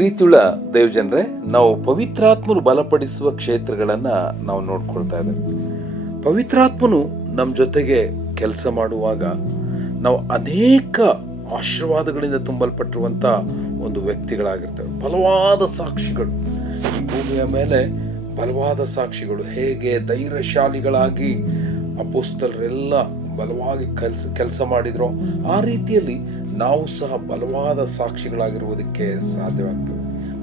ಪ್ರೀತಿಯುಳ್ಳ ದೇವಜನರೇ, ನಾವು ಪವಿತ್ರಾತ್ಮನು ಬಲಪಡಿಸುವ ಕ್ಷೇತ್ರಗಳನ್ನು ನಾವು ನೋಡ್ಕೊಳ್ತಾ ಇದ್ದೇವೆ. ಪವಿತ್ರಾತ್ಮನು ನಮ್ಮ ಜೊತೆಗೆ ಕೆಲಸ ಮಾಡುವಾಗ ನಾವು ಅನೇಕ ಆಶೀರ್ವಾದಗಳಿಂದ ತುಂಬಲ್ಪಟ್ಟಿರುವಂಥ ಒಂದು ವ್ಯಕ್ತಿಗಳಾಗಿರ್ತೇವೆ. ಬಲವಾದ ಸಾಕ್ಷಿಗಳು ಈ ಭೂಮಿಯ ಮೇಲೆ, ಬಲವಾದ ಸಾಕ್ಷಿಗಳು ಹೇಗೆ ಧೈರ್ಯಶಾಲಿಗಳಾಗಿ ಅಪೊಸ್ತಲರೆಲ್ಲ ಬಲವಾಗಿ ಕೆಲಸ ಮಾಡಿದ್ರು, ಆ ರೀತಿಯಲ್ಲಿ ನಾವು ಸಹ ಬಲವಾದ ಸಾಕ್ಷಿಗಳಾಗಿರುವುದಕ್ಕೆ ಸಾಧ್ಯವಾಗ್ತದೆ.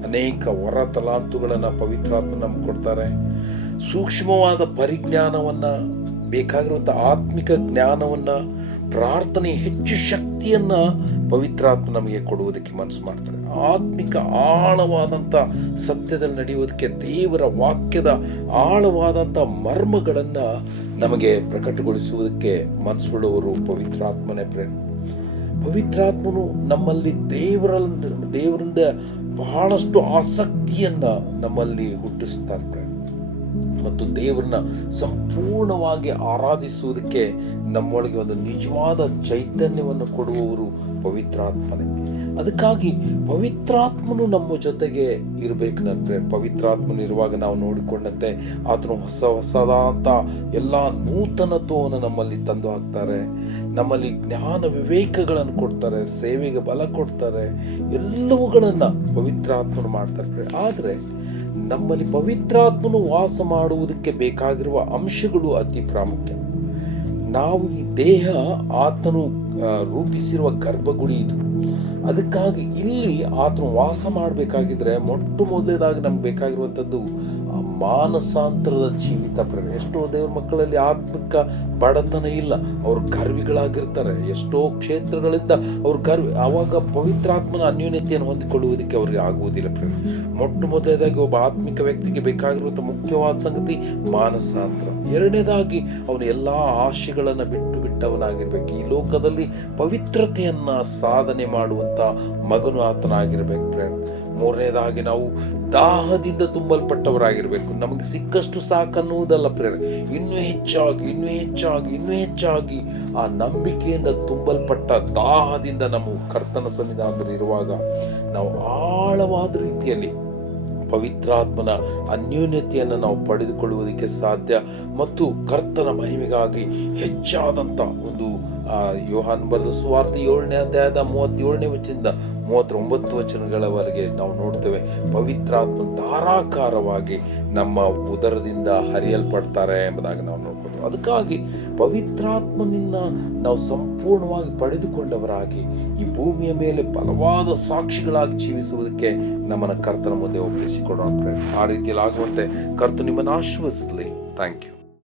ಅನೇಕ ಹೊರ ತಲಾಂತುಗಳನ್ನು ಪವಿತ್ರಾತ್ಮ ನಮ್ಗೆ ಕೊಡ್ತಾರೆ. ಸೂಕ್ಷ್ಮವಾದ ಪರಿಜ್ಞಾನವನ್ನು, ಬೇಕಾಗಿರುವಂಥ ಆತ್ಮಿಕ ಜ್ಞಾನವನ್ನು, ಪ್ರಾರ್ಥನೆ ಹೆಚ್ಚು ಶಕ್ತಿಯನ್ನು ಪವಿತ್ರಾತ್ಮ ನಮಗೆ ಕೊಡುವುದಕ್ಕೆ ಮನಸ್ಸು ಮಾಡ್ತಾರೆ. ಆತ್ಮಿಕ ಆಳವಾದಂಥ ಸತ್ಯದಲ್ಲಿ ನಡೆಯುವುದಕ್ಕೆ, ದೇವರ ವಾಕ್ಯದ ಆಳವಾದಂಥ ಮರ್ಮಗಳನ್ನು ನಮಗೆ ಪ್ರಕಟಗೊಳಿಸುವುದಕ್ಕೆ ಮನಸ್ಸುಳ್ಳವರು ಪವಿತ್ರಾತ್ಮನೇ ಪ್ರೇರಣೆ. ಪವಿತ್ರಾತ್ಮನು ನಮ್ಮಲ್ಲಿ ದೇವರಿಂದ ಬಹಳಷ್ಟು ಆಸಕ್ತಿಯನ್ನು ನಮ್ಮಲ್ಲಿ ಹುಟ್ಟಿಸ್ತಾರೆ ಮತ್ತು ದೇವರನ್ನ ಸಂಪೂರ್ಣವಾಗಿ ಆರಾಧಿಸುವುದಕ್ಕೆ ನಮ್ಮೊಳಗೆ ಒಂದು ನಿಜವಾದ ಚೈತನ್ಯವನ್ನು ಕೊಡುವವರು ಪವಿತ್ರಾತ್ಮನೇ. ಅದಕ್ಕಾಗಿ ಪವಿತ್ರಾತ್ಮನು ನಮ್ಮ ಜೊತೆಗೆ ಇರಬೇಕು. ನನ್ನ ಪವಿತ್ರಾತ್ಮನು ಇರುವಾಗ ನಾವು ನೋಡಿಕೊಂಡಂತೆ ಆತನು ಹೊಸದಾದಂಥ ಎಲ್ಲ ನೂತನತ್ವವನ್ನು ನಮ್ಮಲ್ಲಿ ತಂದು ಹಾಕ್ತಾರೆ. ನಮ್ಮಲ್ಲಿ ಜ್ಞಾನ ವಿವೇಕಗಳನ್ನು ಕೊಡ್ತಾರೆ, ಸೇವೆಗೆ ಬಲ ಕೊಡ್ತಾರೆ, ಎಲ್ಲವುಗಳನ್ನು ಪವಿತ್ರಾತ್ಮನು ಮಾಡ್ತಾರೆ. ಆದರೆ ನಮ್ಮಲ್ಲಿ ಪವಿತ್ರಾತ್ಮನು ವಾಸ ಮಾಡುವುದಕ್ಕೆ ಬೇಕಾಗಿರುವ ಅಂಶಗಳು ಅತಿ ಪ್ರಾಮುಖ್ಯ. ನಾವು ಈ ದೇಹ ಆತನು ರೂಪಿಸಿರುವ ಗರ್ಭಗುಡಿ ಇದು. ಅದಕ್ಕಾಗಿ ಇಲ್ಲಿ ಆತನು ವಾಸ ಮಾಡಬೇಕಾಗಿದ್ರೆ ಮೊಟ್ಟ ಮೊದಲೇದಾಗಿ ನಮ್ಗೆ ಬೇಕಾಗಿರುವಂಥದ್ದು ಮಾನಸಾಂತರದ ಜೀವಿತ ಪ್ರೇರಣೆ. ಎಷ್ಟೋ ದೇವ್ರ ಮಕ್ಕಳಲ್ಲಿ ಆತ್ಮಿಕ ಬಡತನ ಇಲ್ಲ, ಅವರು ಗರ್ವಿಗಳಾಗಿರ್ತಾರೆ. ಎಷ್ಟೋ ಕ್ಷೇತ್ರಗಳಿಂದ ಅವ್ರು ಆವಾಗ ಪವಿತ್ರಾತ್ಮನ ಅನ್ಯೋನ್ಯತೆಯನ್ನು ಹೊಂದಿಕೊಳ್ಳುವುದಕ್ಕೆ ಅವ್ರಿಗೆ ಆಗುವುದಿಲ್ಲ ಪ್ರೇರಣೆ. ಮೊಟ್ಟ ಮೊದಲೇದಾಗಿ ಒಬ್ಬ ಆತ್ಮಿಕ ವ್ಯಕ್ತಿಗೆ ಬೇಕಾಗಿರುವಂಥ ಮುಖ್ಯವಾದ ಸಂಗತಿ ಮಾನಸಾಂತರ. ಎರಡನೇದಾಗಿ ಅವನು ಎಲ್ಲ ಆಶೆಗಳನ್ನು ಬಿಟ್ಟವನಾಗಿರ್ಬೇಕು. ಈ ಲೋಕದಲ್ಲಿ ಪವಿತ್ರತೆಯನ್ನ ಸಾಧನೆ ಮಾಡುವಂತ ಮಗನು ಆತನಾಗಿರ್ಬೇಕು ಪ್ರೇರಣೆ. ಮೂರನೇದಾಗಿ ನಾವು ದಾಹದಿಂದ ತುಂಬಲ್ಪಟ್ಟವರಾಗಿರ್ಬೇಕು. ನಮಗೆ ಸಿಕ್ಕಷ್ಟು ಸಾಕನ್ನುವುದಲ್ಲ ಪ್ರೇರಣೆ, ಇನ್ನೂ ಹೆಚ್ಚಾಗಿ ಆ ನಂಬಿಕೆಯಿಂದ ತುಂಬಲ್ಪಟ್ಟ ದಾಹದಿಂದ ನಮ್ಮ ಕರ್ತನ ಸನ್ನಿಧಾನದಲ್ಲಿ ಇರುವಾಗ ನಾವು ಆಳವಾದ ರೀತಿಯಲ್ಲಿ ಪವಿತ್ರಾತ್ಮನ ಅನ್ಯೋನ್ಯತೆಯನ್ನು ನಾವು ಪಡೆದುಕೊಳ್ಳುವುದಕ್ಕೆ ಸಾಧ್ಯ ಮತ್ತು ಕರ್ತನ ಮಹಿಮೆಗಾಗಿ ಹೆಚ್ಚಾದಂಥ ಒಂದು ಯೋಹಾನ್ ಬರೆದ ಸುವಾರ್ತೆ 7ನೇ ಅಧ್ಯಾಯದ 37ನೇ ವಚನದಿಂದ 39 ವಚನಗಳವರೆಗೆ ನಾವು ನೋಡ್ತೇವೆ. ಪವಿತ್ರಾತ್ಮ ಧಾರಾಕಾರವಾಗಿ ನಮ್ಮ ಉದರದಿಂದ ಹರಿಯಲ್ಪಡ್ತಾರೆ ಎಂಬುದಾಗಿ ನಾವು ನೋಡ್ಬೋದು. ಅದಕ್ಕಾಗಿ ಪವಿತ್ರಾತ್ಮನಿಂದ ನಾವು ಸಂಪೂರ್ಣವಾಗಿ ಪಡೆದುಕೊಂಡವರಾಗಿ ಈ ಭೂಮಿಯ ಮೇಲೆ ಬಲವಾದ ಸಾಕ್ಷಿಗಳಾಗಿ ಜೀವಿಸುವುದಕ್ಕೆ ನಮ್ಮನ್ನು ಕರ್ತನ ಮುಂದೆ ಒಪ್ಪಿಸಿಕೊಡೋಣ. ಆ ರೀತಿಯಲ್ಲಿ ಆಗುವಂತೆ ಕರ್ತನು ನಿಮ್ಮನ್ನು ಆಶೀರ್ವದಿಸಲಿ. Thank you.